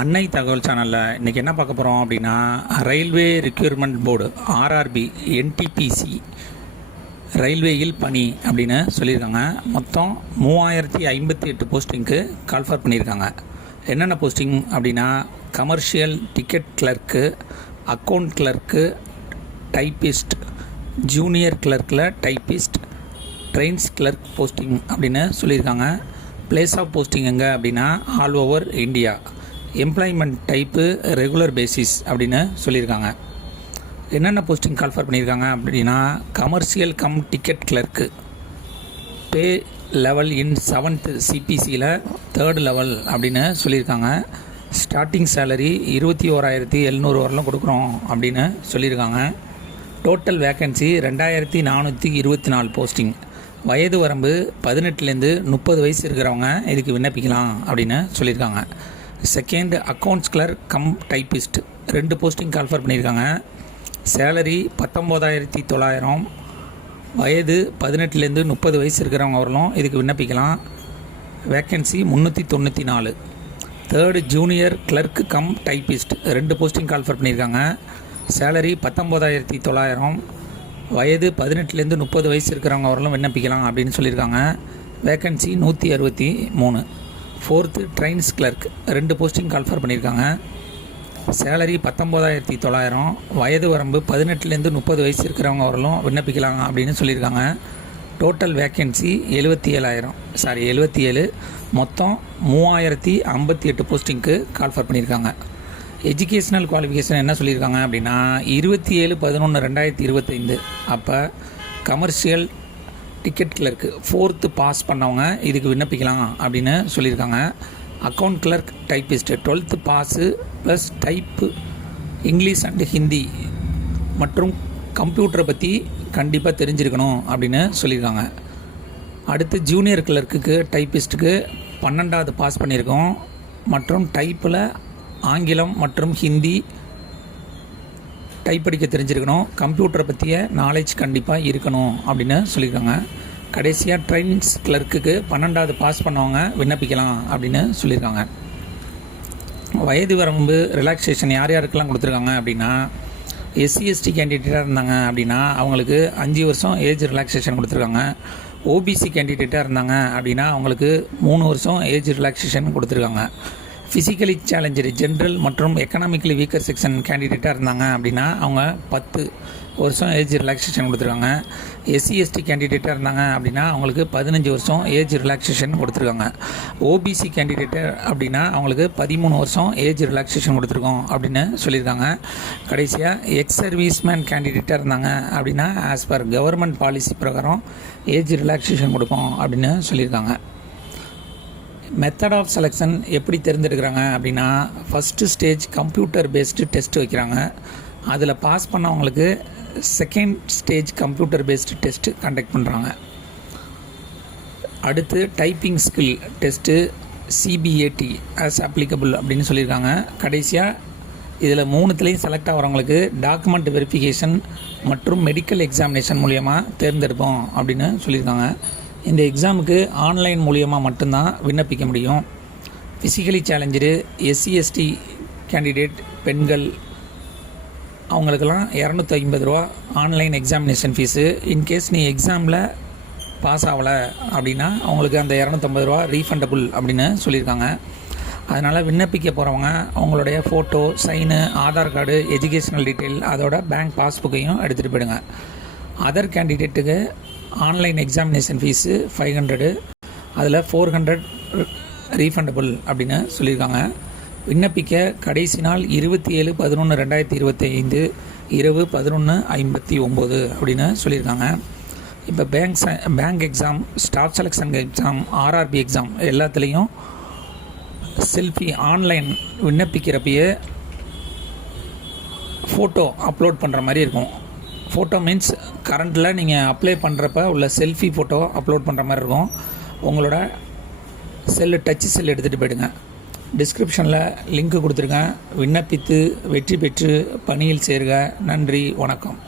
அன்னை தகவல் சேனலில் இன்றைக்கி என்ன பார்க்க போகிறோம் அப்படின்னா, railway requirement board RRB NTPC ரயில்வேயில் பணி அப்படின்னு சொல்லியிருக்காங்க. மொத்தம் 3058 போஸ்டிங்க்கு கால்ஃபர் பண்ணியிருக்காங்க. என்னென்ன போஸ்டிங் அப்படின்னா, commercial ticket clerk, account clerk, typist, junior கிளர்க்கில் டைப்பிஸ்ட், ட்ரெயின்ஸ் கிளர்க் போஸ்டிங் அப்படின்னு சொல்லியிருக்காங்க. பிளேஸ் ஆஃப் போஸ்டிங் எங்கே அப்படின்னா, all over India. Employment type regular basis அப்படின்னு சொல்லியிருக்காங்க. என்னென்ன போஸ்டிங் கால்ஃபர் பண்ணியிருக்காங்க அப்படின்னா, commercial cum ticket clerk pay level in 7th சிபிசியில் 3rd லெவல் அப்படின்னு சொல்லியிருக்காங்க. ஸ்டார்டிங் சேலரி 21,700 வரலாம் கொடுக்குறோம் அப்படின்னு சொல்லியிருக்காங்க. Total vacancy 2424 posting. வயது வரம்பு 18லேருந்து 30 வயசு இருக்கிறவங்க இதுக்கு விண்ணப்பிக்கலாம் அப்படின்னு சொல்லியிருக்காங்க. Second, accounts clerk cum typist 2 posting call for பண்ணியிருக்காங்க. சேலரி 19,900. வயது 18லேருந்து 30 வயசு இருக்கிறவங்க வரலாம் இதுக்கு விண்ணப்பிக்கலாம். Vacancy 394. Third, junior clerk cum typist 2 posting call for பண்ணியிருக்காங்க. சேலரி 19,900. வயது 18லேருந்து 30 வயசு இருக்கிறவங்க வரலாம் விண்ணப்பிக்கலாம் அப்படின்னு சொல்லியிருக்காங்க. Vacancy 163. Fourth, trains clerk 2 posting call for பண்ணியிருக்காங்க. சேலரி 19,900. வயது வரம்பு 18லேருந்து 30 வயசு இருக்கிறவங்க வரலாம் விண்ணப்பிக்கலாம் அப்படின்னு சொல்லியிருக்காங்க. Total vacancy 77. மொத்தம் 3058 போஸ்டிங்க்கு கால்ஃபர் பண்ணியிருக்காங்க. எஜுகேஷ்னல் குவாலிஃபிகேஷன் என்ன சொல்லியிருக்காங்க அப்படின்னா, 27/11/2025 அப்போ commercial ticket clerk 4th pass பண்ணவங்க இதுக்கு விண்ணப்பிக்கலாம் அப்படின்னு சொல்லியிருக்காங்க. Account clerk typist 12th pass plus type English and Hindi மற்றும் கம்ப்யூட்டரை பற்றி கண்டிப்பாக தெரிஞ்சிருக்கணும் அப்படின்னு சொல்லியிருக்காங்க. அடுத்து, ஜூனியர் கிளர்க்குக்கு டைப்பிஸ்ட்டுக்கு 12வது பாஸ் பண்ணியிருக்கோம் மற்றும் டைப்பில் ஆங்கிலம் மற்றும் ஹிந்தி டைப் படிக்க தெரிஞ்சிருக்கணும். கம்ப்யூட்டரை பற்றிய நாலேஜ் கண்டிப்பாக இருக்கணும் அப்படின்னு சொல்லியிருக்காங்க. கடைசியாக, ட்ரெயின்ஸ் கிளர்க்குக்கு 12வது பாஸ் பண்ணவங்க விண்ணப்பிக்கலாம் அப்படின்னு சொல்லியிருக்காங்க. வயது வரம்பு ரிலாக்ஸேஷன் யார் யாருக்கெல்லாம் கொடுத்துருக்காங்க அப்படின்னா, எஸ்சி/எஸ்டி கேண்டிடேட்டாக இருந்தாங்க அப்படின்னா அவங்களுக்கு 5 வருஷம் ஏஜ் ரிலாக்ஸேஷன் கொடுத்துருக்காங்க. ஓபிசி கேண்டிடேட்டாக இருந்தாங்க அப்படின்னா அவங்களுக்கு 3 வருஷம் ஏஜ் ரிலாக்ஸேஷன் கொடுத்துருக்காங்க. ஃபிசிக்கலி சேலஞ்சு ஜென்ரல் மற்றும் எக்கனாமிக்கலி வீக்கர் செக்ஷன் கேண்டிடேட்டாக இருந்தாங்க அப்படின்னா அவங்க 10 வருஷம் ஏஜ் ரிலாக்ஸேஷன் கொடுத்துருக்காங்க. எஸ்சி/எஸ்டி கேண்டிடேட்டாக இருந்தாங்க அப்படின்னா அவங்களுக்கு 15 வருஷம் ஏஜ் ரிலாக்ஸேஷன் கொடுத்துருக்காங்க. ஓபிசி கேண்டிடேட்டர் அப்படின்னா அவங்களுக்கு 13 வருஷம் ஏஜ் ரிலாக்ஸேஷன் கொடுத்துருக்கோம் அப்படின்னு சொல்லியிருக்காங்க. கடைசியாக, எக்ஸ் சர்வீஸ்மேன் கேண்டிடேட்டாக இருந்தாங்க அப்படின்னா ஆஸ் பர் கவர்மெண்ட் பாலிசி பிரகாரம் ஏஜ் ரிலாக்ஸேஷன் கொடுப்போம் அப்படின்னு சொல்லியிருக்காங்க. மெத்தட் ஆஃப் செலெக்ஷன் எப்படி தேர்ந்தெடுக்கிறாங்க அப்படின்னா, first stage computer based test வைக்கிறாங்க. அதில் பாஸ் பண்ணவங்களுக்கு second stage computer based test conduct பண்ணுறாங்க. அடுத்து, typing skill test CBAT as applicable அப்படின்னு சொல்லியிருக்காங்க. கடைசியாக, இதில் 3த்துலேயும் செலக்ட் ஆகிறவங்களுக்கு டாக்குமெண்ட் வெரிஃபிகேஷன் மற்றும் மெடிக்கல் எக்ஸாமினேஷன் மூலியமாக தேர்ந்தெடுப்போம் அப்படின்னு சொல்லியிருக்காங்க. இந்த எக்ஸாமுக்கு ஆன்லைன் மூலியமாக மட்டும்தான் விண்ணப்பிக்க முடியும். ஃபிசிக்கலி சேலஞ்சு எஸ்சி/எஸ்டி கேண்டிடேட் பெண்கள் அவங்களுக்கெல்லாம் 250 ரூபா ஆன்லைன் எக்ஸாமினேஷன் ஃபீஸு. இன்கேஸ் நீ எக்ஸாமில் பாஸ் ஆகலை அப்படின்னா அவங்களுக்கு அந்த 250 ரூபா ரீஃபண்டபுள் அப்படின்னு சொல்லியிருக்காங்க. அதனால் விண்ணப்பிக்க போகிறவங்க அவங்களுடைய photo, sign, Aadhaar card, educational detail, அதோட பேங்க் பாஸ்புக்கையும் எடுத்துகிட்டு போயிடுங்க. அதர் கேண்டிடேட்டுக்கு ஆன்லைன் எக்ஸாமினேஷன் ஃபீஸு 500, அதில் 400 ரீஃபண்டபுள் அப்படின்னு சொல்லியிருக்காங்க. விண்ணப்பிக்க கடைசி நாள் 27/11/2025 இரவு 11:59 அப்படின்னு சொல்லியிருக்காங்க. இப்போ bank exam, staff selection exam, RRB exam எல்லாத்துலேயும் செல்ஃபி ஆன்லைன் விண்ணப்பிக்கிறப்பயே ஃபோட்டோ அப்லோட் பண்ணுற மாதிரி இருக்கும். ஃபோட்டோ மீன்ஸ் கரண்ட்டில் நீங்கள் அப்ளை பண்ணுறப்ப உள்ள செல்ஃபி ஃபோட்டோ அப்லோட் பண்ணுற மாதிரி இருக்கும். உங்களோட டச் செல் எடுத்துகிட்டு போயிடுங்க. டிஸ்கிரிப்ஷனில் லிங்க் கொடுத்துருக்கேன். விண்ணப்பித்து வெற்றி பெற்று பணியில் சேருக. நன்றி, வணக்கம்.